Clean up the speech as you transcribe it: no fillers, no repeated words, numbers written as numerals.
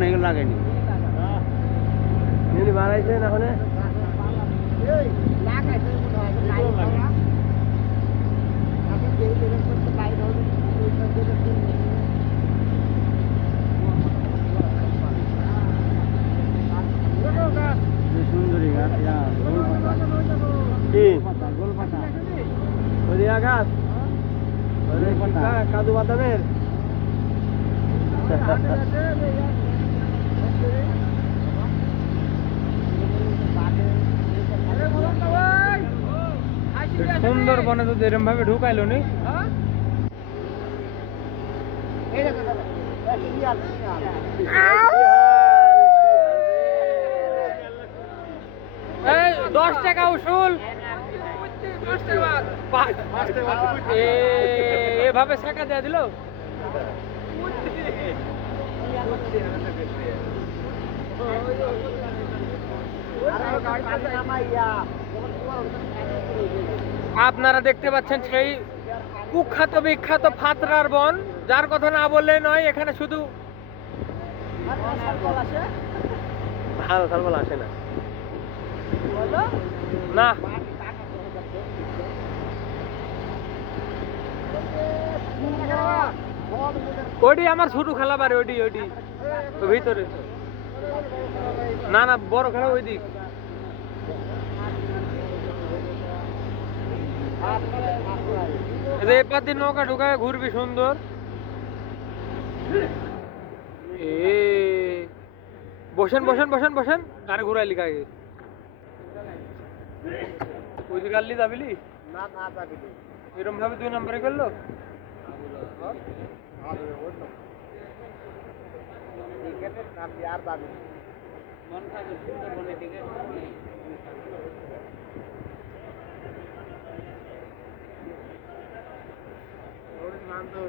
না এগুলো লাগেনি বাড়াইছেন এখন সুন্দরী গাছ কি গোল পাতা গাছ কাজু বাদামের সুন্দরবনে তো এরকম ভাবে ঢুকাইলো নি এই 10 টাকা উসুল এভাবে শেখা দেয়া দিল আপনারা দেখতে পাচ্ছেন সেই কুখ্যাত বিখ্যাত ফাতরার বন, যার কথা না বললে নয়। এখানে শুধু ভালো সালফল আসে না না ওইটি আমার ছোট খেলা বাড়ি, ওইটি ওইটি ভিতরে না না বড় খেলা ওই দিক। এবার দিন নৌকা ঢুকায় ঘুরবি সুন্দর। বসেন বসেন বসেন বসেন আরে ঘুরাইলি কাকে ওই দিকে আনলি যাবিলি এরকম ভাবে 2 নম্বরে করলো মন থাকে সুন্দরবনের দিকে মান তো